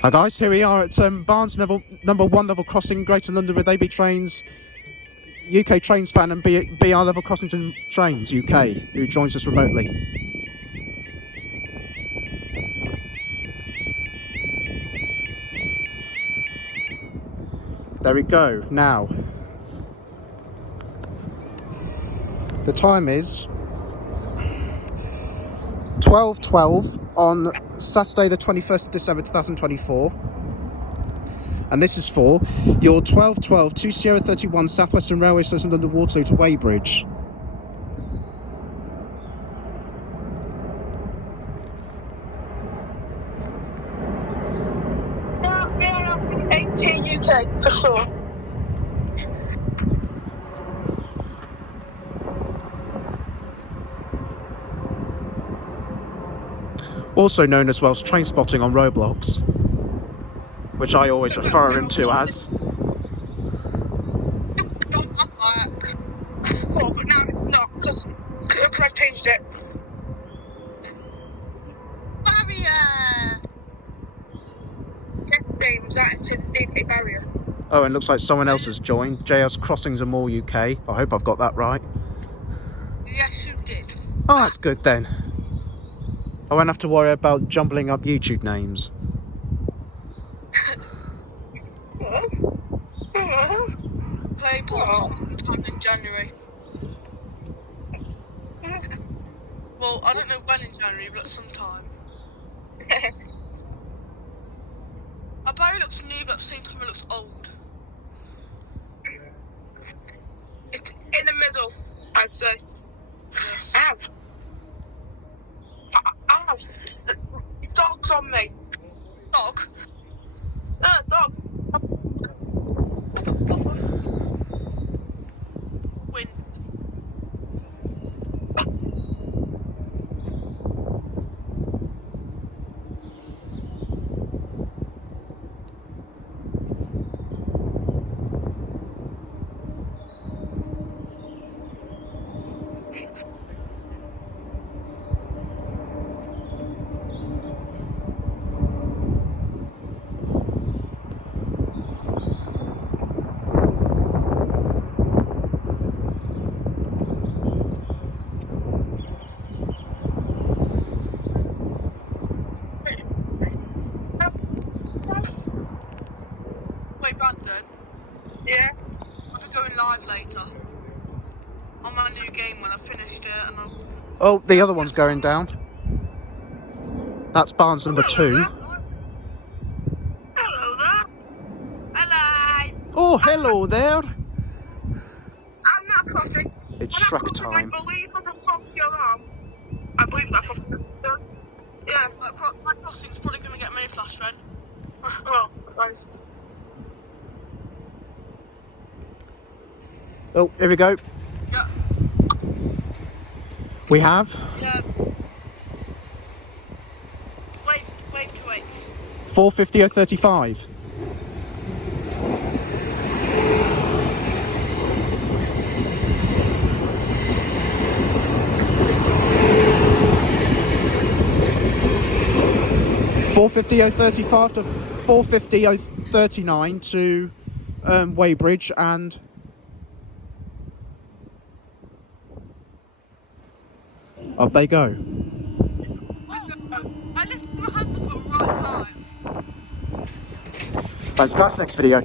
Hi guys, here we are at Barnes number 1 level crossing, Greater London with AB Trains, UK Trains fan and BR level Crossington Trains UK, who joins us remotely. There we go. Now, the time is 12:12 on Saturday the 21st of December 2024. And this is for your 12:12 to Sierra 31 South Western Railway Station London Waterloo to Weybridge. Yeah, 18 UK for sure. Also known as Welsh train spotting on Roblox, which I always refer him to as. Well, but now it's not, because I've changed it. Barrier! Yes, James, that's in a barrier. Oh, and looks like someone else has joined. JS Crossings and More UK. I hope I've got that right. Yes, you did. Oh, that's good then. I won't have to worry about jumbling up YouTube names. Play part sometime in January. Well, I don't know when in January, but sometime. Our barrier looks new, but at the same time it looks old. It's in the middle, I'd say. Yes. Ow! Ow! The dog's on me. Dog? Dog. Wind. Wait, Brandon? Yeah? I'll be going live later. On my new game when I finished it and I'll... Oh, the other one's going down. That's Barnes number 2. Hello there. Hello. Oh, hello there. I'm not crossing. It's When Shrek I time. believe there's a cross your arm. I believe that crossing. Yeah. My crossing's probably going to get me flash red. Well, fine. Oh, here we go. Yeah. We have Yeah. Wait. 450/35. (450/35) to 450/39 to Weybridge, and up they go. I lifted my hands up at the right time. Let's go to the next video.